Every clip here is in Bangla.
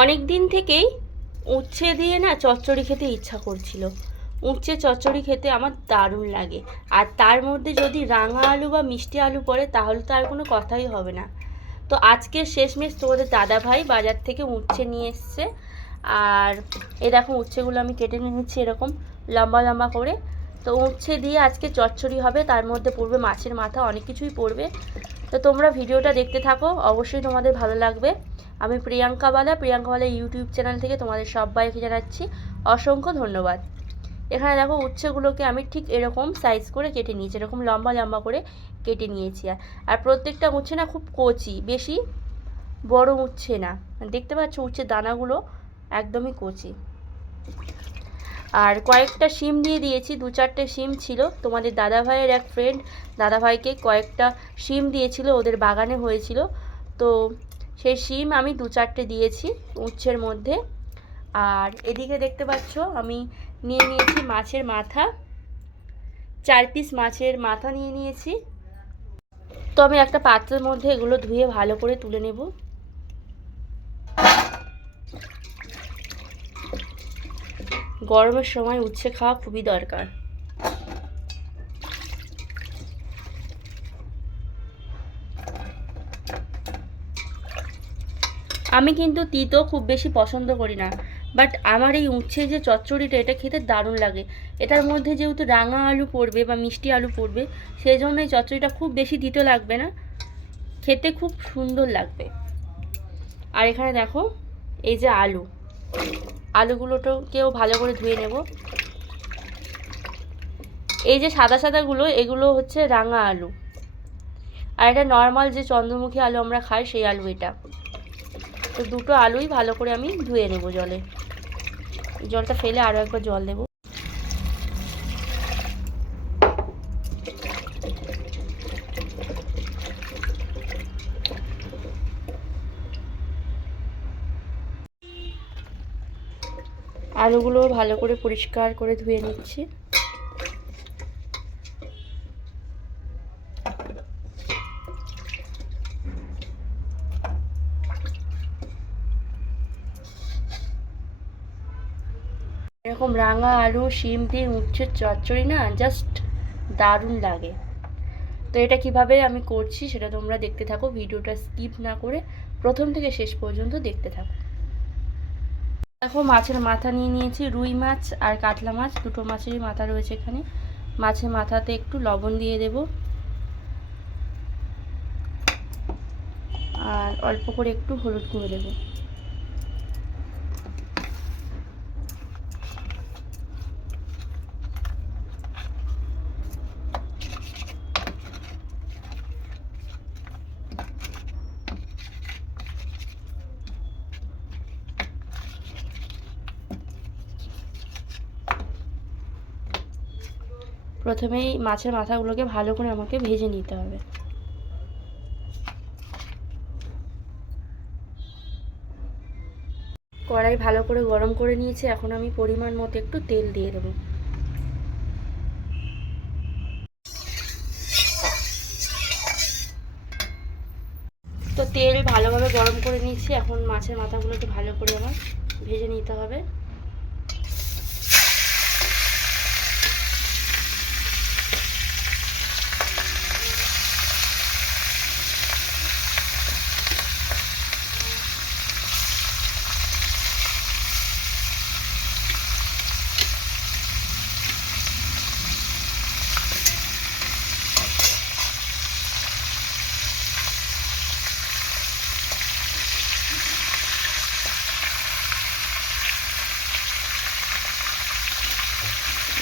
অনেক দিন থেকেই উচ্ছে দিয়ে না চচ্চড়ি খেতে ইচ্ছা করছিল। উচ্ছে চচ্চড়ি খেতে আমার দারুণ লাগে। আর তার মধ্যে যদি রাঙা আলু বা মিষ্টি আলু পড়ে তাহলে তো আর কোনো কথাই হবে না। তো আজকে শেষমেশ তোমাদের দাদাভাই বাজার থেকে উচ্ছে নিয়ে এসছে। আর এই দেখো উচ্ছেগুলো আমি কেটে নিয়েছি এরকম লম্বা লম্বা করে। তো উচ্ছে দিয়ে আজকে চচ্চড়ি হবে, তার মধ্যে পড়বে মাছের মাথা, অনেক কিছুই পড়বে। তো তোমরা ভিডিওটা দেখতে থাকো, অবশ্যই তোমাদের ভালো লাগবে। আমি প্রিয়াঙ্কাওয়ালা ইউটিউব চ্যানেল থেকে তোমাদের সবাইকে জানাচ্ছি অসংখ্য ধন্যবাদ। এখানে দেখো উচ্ছেগুলোকে আমি ঠিক এরকম সাইজ করে কেটে নিয়েছি, এরকম লম্বা লম্বা করে কেটে নিয়েছি। আর প্রত্যেকটা উচ্ছে না খুব কচি, বেশি বড় উচ্ছে না। দেখতে পাচ্ছ উচ্ছের দানাগুলো একদমই কচি। আর কয়েকটা শিম দিয়ে দিয়েছি, 2-4টে শিম ছিল। তোমাদের দাদাভাইয়ের এক ফ্রেন্ড দাদাভাইকে কয়েকটা শিম দিয়েছিল, ওদের বাগানে হয়েছিল। তো সেই শিম আমি 2-4টে দিয়েছি উচ্ছের মধ্যে। আর এদিকে দেখতে পাচ্ছ আমি নিয়ে নিয়েছি মাছের মাথা, 4 পিস মাছের মাথা নিয়ে নিয়েছি। তো আমি একটা পাত্রের মধ্যে এগুলো ধুয়ে ভালো করে তুলে নেব। গরমের সময় উচ্ছে খাওয়া খুবই দরকার। আমি কিন্তু তিতো খুব বেশি পছন্দ করি না, বাট আমার এই উচ্ছে যে চচ্চড়িটা এটা খেতে দারুণ লাগে। এটার মধ্যে যেহেতু রাঙা আলু পড়বে বা মিষ্টি আলু পড়বে, সেই জন্য এই চচ্চড়িটা খুব বেশি তিতো লাগবে না, খেতে খুব সুন্দর লাগবে। আর এখানে দেখো এই যে আলুগুলোকেও ভালো করে ধুয়ে নেব। এই যে সাদা সাদাগুলো এগুলো হচ্ছে রাঙা আলু, আর এটা নর্মাল যে চন্দ্রমুখী আলু আমরা খাই সেই আলু এটা। তো দুটো আলুই ভালো করে আমি ধুয়ে নেব জলে। জলটা ফেলে আরও একবার জল দেব। আলুগুলো ভালো করে পরিষ্কার করে ধুয়ে নিচ্ছি। এরকম রাঙা আলু শিম দিয়ে উচ্ছের চচ্চড়ি না জাস্ট দারুণ লাগে। তো এটা কিভাবে আমি করছি সেটা তোমরা দেখতে থাকো, ভিডিওটা স্কিপ না করে প্রথম থেকে শেষ পর্যন্ত দেখতে থাকো। দেখো মাছের মাথা নিয়ে নিয়েছি, রুই মাছ আর কাতলা মাছ, দুটো মাছেরই মাথা রয়েছে এখানে। মাছের মাথাতে একটু লবণ দিয়ে দেব, আর অল্প করে একটু হলুদ গুঁড়ো দেবো। প্রথমেই মাছের মাথাগুলোকে ভালো করে আমাকে ভেজে নিতে হবে। কড়াই ভালো করে গরম করে নিয়েছি, এখন আমি পরিমাণ মতো একটু তেল দিয়ে দেবো। তো তেল ভালোভাবে গরম করে নিয়েছি, এখন মাছের মাথাগুলোকে ভালো করে আমার ভেজে নিতে হবে।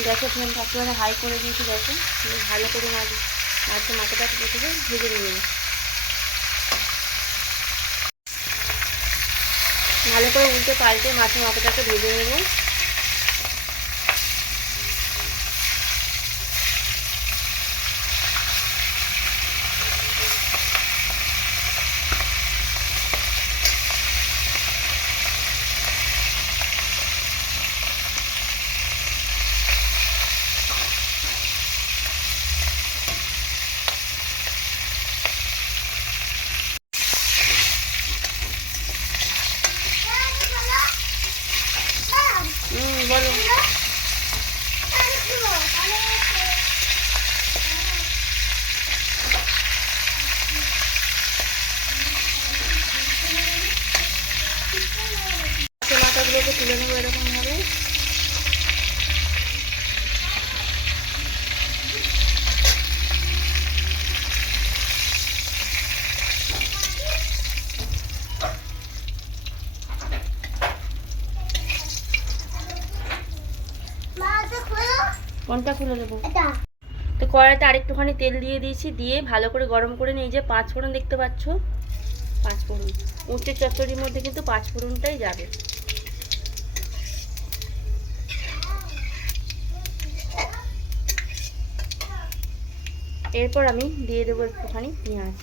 গ্যাসের ফ্লেমটা একেবারে হাই করে দিয়েছি। দেখো ভালো করে মাছের মাথাটাকে প্রথমে ভেজে নিয়ে ভালো করে উল্টে পাল্টে মাছের মাথাটাকে ভেজে নেব। মাথাগুলোকে তুলে নেবো এরকম ভাবে। কোনটা খুলে দেবো? তো কড়াইতে আরেকটুখানি তেল দিয়ে দিয়েছি, দিয়ে ভালো করে গরম করে নিয়ে যে 5 ফোড়ন দেখতে পাচ্ছ, 5 ফোড়ন, উচ্ছে চচ্চড়ির মধ্যে কিন্তু 5 ফোড়নটাই যাবে। এরপর আমি দিয়ে দেবো একটুখানি পেঁয়াজ।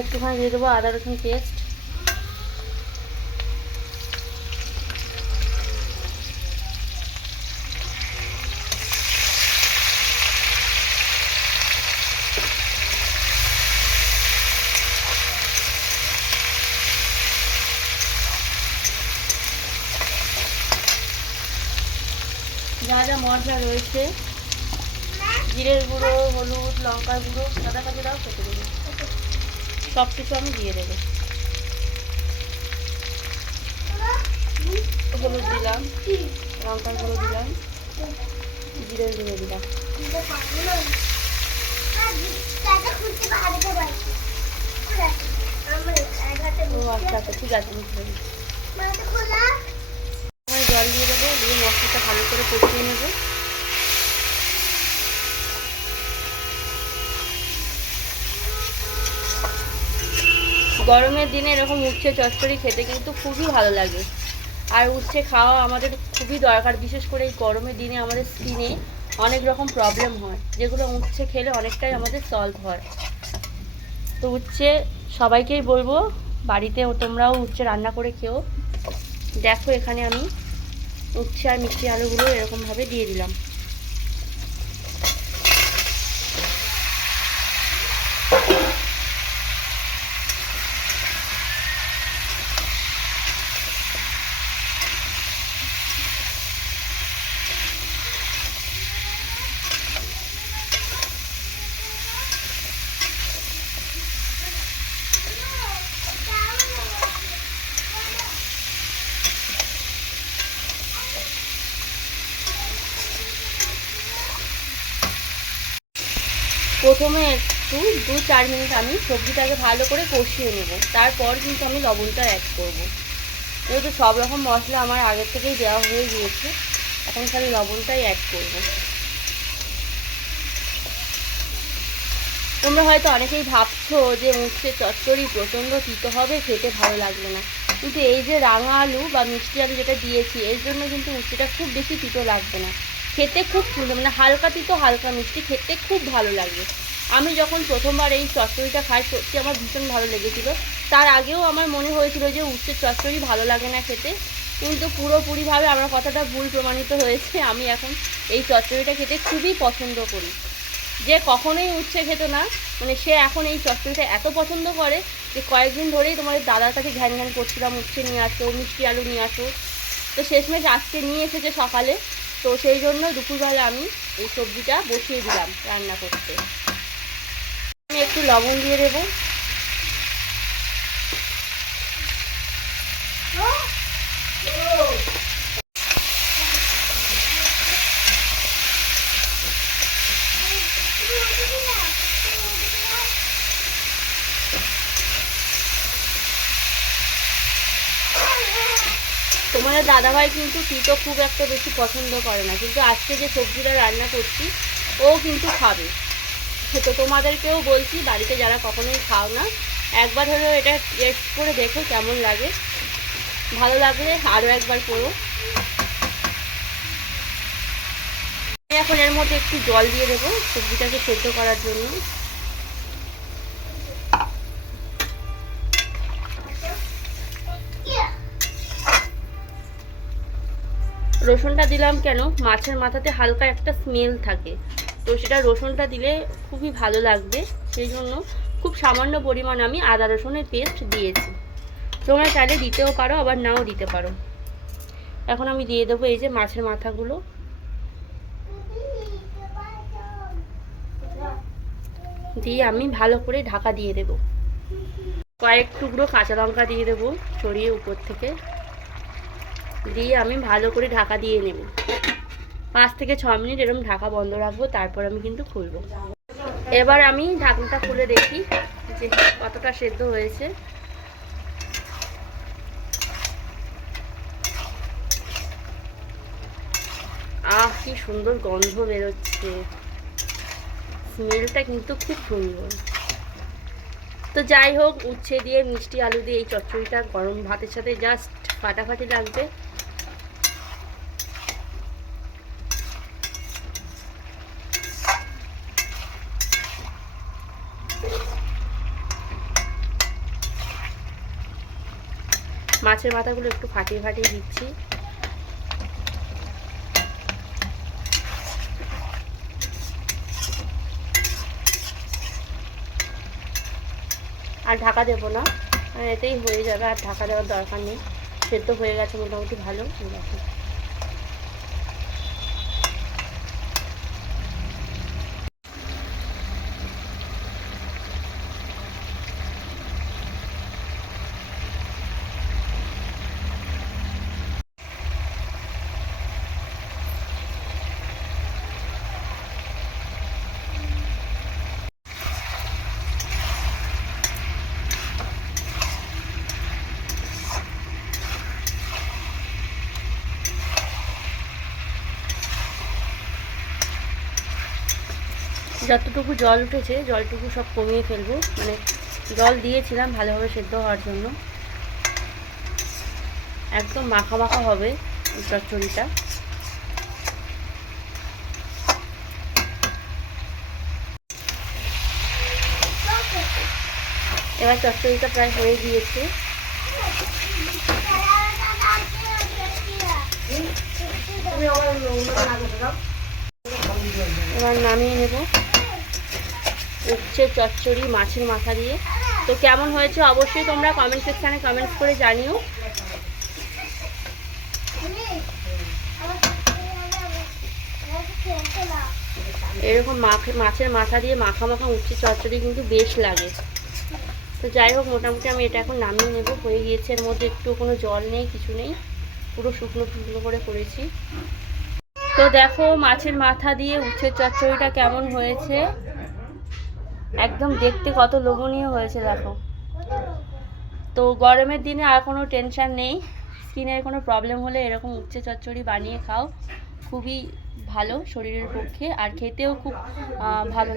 একটুখানি দিয়ে দেবো আদা রসুন পেস্ট। যা যা মশলা রয়েছে, জিরের গুঁড়ো, হলুদ, লঙ্কার গুঁড়ো, সাদা কাজে দাও খেতে দেবো, সব কিছু আমি দিয়ে দেবো। হলুদ দিলাম, লঙ্কার গুঁড়ো দিলাম, জিরের গুঁড়ো দিলাম। ও আচ্ছা আচ্ছা, ঠিক আছে, জল দিয়ে দেবো, দিয়ে মশলাটা ভালো করে কষিয়ে নেবো। গরমের দিনে এরকম উচ্ছে চচ্চড়ি খেতে কিন্তু খুবই ভালো লাগে। আর উচ্ছে খাওয়া আমাদের খুবই দরকার, বিশেষ করে এই গরমের দিনে আমাদের স্কিনে অনেক রকম প্রবলেম হয়, যেগুলো উচ্ছে খেলে অনেকটাই আমাদের সলভ হয়। তো উচ্ছে সবাইকেই বলবো বাড়িতে তোমরাও উচ্ছে রান্না করে খেও। দেখো এখানে আমি উচ্ছে আর মিষ্টি আলুগুলো এরকমভাবে দিয়ে দিলাম। প্রথমে একটু 2-4 মিনিট আমি সবজিটাকে ভালো করে কষিয়ে নেব, তারপর কিন্তু আমি লবণটা অ্যাড করব। যেহেতু সব রকম মশলা আমার আগের থেকেই দেওয়া হয়ে গিয়েছে, এখন খালি লবণটাই অ্যাড করব। তোমরা হয়তো অনেকেই ভাবছো যে উচ্ছে চচ্চড়ি প্রচণ্ড তিতো হবে, খেতে ভালো লাগবে না, কিন্তু এই যে রাঙা আলু বা মিষ্টি আলু যেটা দিয়েছি, এর জন্য কিন্তু উচ্ছেটা খুব বেশি তিতো লাগবে না, খেতে খুব সুন্দর, মানে হালকা তিতো হালকা মিষ্টি, খেতে খুব ভালো লাগবে। আমি যখন প্রথমবার এই চচ্চড়িটা খাই, সত্যি আমার ভীষণ ভালো লেগেছিলো। তার আগেও আমার মনে হয়েছিল যে উচ্ছের চচ্চড়ি ভালো লাগে না খেতে, কিন্তু পুরোপুরিভাবে আমার কথাটা ভুল প্রমাণিত হয়েছে। আমি এখন এই চচ্চড়িটা খেতে খুবই পছন্দ করি। যে কখনোই উচ্ছে খেত না, মানে সে এখন এই চচ্চড়িটা এত পছন্দ করে যে কয়েকদিন ধরেই তোমাদের দাদার কাছে ঘ্যান ঘ্যান করছিলাম উচ্ছে নিয়ে আসো, মিষ্টি আলু নিয়ে আসো। তো শেষমেশ আজকে নিয়ে এসেছে সকালে, তো সেই জন্য দুপুরবেলা আমি এই সবজিটা বসিয়ে দিলাম রান্না করতে। আমি একটু লবণ দিয়ে দেবো। তোমাদের দাদাভাই কিন্তু তিতো খুব একটা বেশি পছন্দ করে না, কিন্তু আজকে যে সবজিটা রান্না করছি ও কিন্তু খাবে। তো তোমাদেরকেও বলছি, বাড়িতে যারা কখনোই খাও না, একবার হলেও এটা টেস্ট করে দেখো কেমন লাগে, ভালো লাগলে আরও একবার করো। এখন এর মধ্যে একটু জল দিয়ে দেবো সবজিটাকে সেদ্ধ করার জন্য। রসুনটা দিলাম কেন, মাছের মাথাতে হালকা একটা স্মেল থাকে, তো সেটা রসুনটা দিলে খুবই ভালো লাগবে, সেই জন্য খুব সামান্য পরিমাণ আমি আদা রসুনের পেস্ট দিয়েছি। তোমরা চাইলে দিতেও পারো, আবার নাও দিতে পারো। এখন আমি দিয়ে দেবো এই যে মাছের মাথাগুলো, দিয়ে আমি ভালো করে ঢাকা দিয়ে দেব। কয়েক টুকরো কাঁচা লঙ্কা দিয়ে দেবো ছড়িয়ে উপর থেকে, দিয়ে আমি ভালো করে ঢাকা দিয়ে নেব। 5 থেকে 6 মিনিট এরকম ঢাকা বন্ধ রাখবো, তারপর আমি কিন্তু খুলবো। এবার আমি ঢাকনাটা খুলে দেখি যে কতটা সেদ্ধ হয়েছে। আহ, কি সুন্দর গন্ধ বেরোচ্ছে, স্মেলটা কিন্তু খুব সুন্দর। তো যাই হোক, উচ্ছে দিয়ে মিষ্টি আলু দিয়ে এই চচ্চড়িটা গরম ভাতের সাথে জাস্ট ফাটাফাটি লাগবে। মাছের মাথাগুলো একটু ফাটিয়ে ফাটিয়ে দিচ্ছি। আর ঢাকা দেবো না, এতেই হয়ে যাবে, আর ঢাকা দেওয়ার দরকার নেই। সেদ্ধ হয়ে গেছে মোটামুটি ভালো। যতটুকু জল উঠেছে জলটুকু সব কমিয়ে ফেলবো, মানে জল দিয়েছিলাম ভালোভাবে সেদ্ধ হওয়ার জন্য। একদম মাখা মাখা হবে এই চচ্চড়িটা। এবার চচ্চড়িটা প্রায় হয়ে গিয়েছে। এবার নামিয়ে নেব উচ্ছে চচ্চড়ি মাছের মাথা দিয়ে। তো কেমন হয়েছে অবশ্যই তোমরা কমেন্ট সেকশানে কমেন্টস করে জানিও। এরকম মাছের মাথা দিয়ে মাখা মাখা উচ্ছে চচ্চড়ি কিন্তু বেশ লাগে। তো যাই হোক, মোটামুটি আমি এটা এখন নামিয়ে নেব। হয়ে গিয়েছে, এর মধ্যে একটু কোনো জল নেই, কিছু নেই, পুরো শুকনো শুকনো করে করেছি। তো দেখো মাছের মাথা দিয়ে উচ্ছের চচ্চড়িটা কেমন হয়েছে, একদম দেখতে কত লোভনীয় হয়েছে দেখো। তো গরমের দিনে আর কোনো টেনশান নেই, স্কিনের কোনো প্রবলেম হলে এরকম উচ্ছে চচ্চড়ি বানিয়ে খাও, খুবই ভালো শরীরের পক্ষে, আর খেতেও খুব ভালো।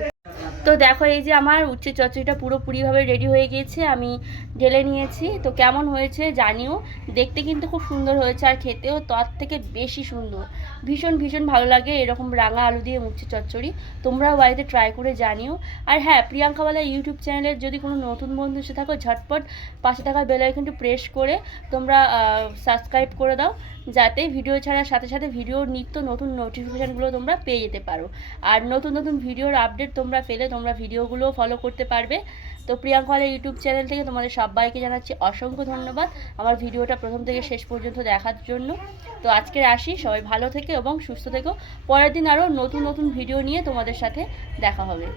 তো দেখো এই যে আমার উচ্ছে চচ্চড়িটা পুরোপুরিভাবে রেডি হয়ে গিয়েছে, আমি ঢেলে নিয়েছি। তো কেমন হয়েছে জানিও, দেখতে কিন্তু খুব সুন্দর হয়েছে, আর খেতেও তার থেকে বেশি সুন্দর, ভীষণ ভীষণ ভালো লাগে এরকম রাঙা আলু দিয়ে উচ্ছে চচ্চড়ি। তোমরাও বাড়িতে ট্রাই করে জানিও। আর হ্যাঁ, প্রিয়াঙ্কাওয়ালা ইউটিউব চ্যানেলের যদি কোনো নতুন বন্ধু এসে থাকো, ঝটপট পাশে থাকা বেল আইকনটি প্রেস করে তোমরা সাবস্ক্রাইব করে দাও, যাতে ভিডিও ছাড়ার সাথে সাথে ভিডিওর নিত্য নতুন নোটিফিকেশানগুলো তোমরা পেয়ে যেতে পারো। আর নতুন নতুন ভিডিওর আপডেট তোমরা পেলে তোমরা ভিডিওগুলোও ফলো করতে পারবে। তো প্রিয়াঙ্কাওয়ালা ইউটিউব চ্যানেল থেকে তোমাদের সবাইকে জানাচ্ছি অসংখ্য ধন্যবাদ আমার ভিডিওটা প্রথম থেকে শেষ পর্যন্ত দেখার জন্য। তো আজকের আসি, সবাই ভালো থেকো এবং সুস্থ থেকো। পরের দিন আরও নতুন নতুন ভিডিও নিয়ে তোমাদের সাথে দেখা হবে।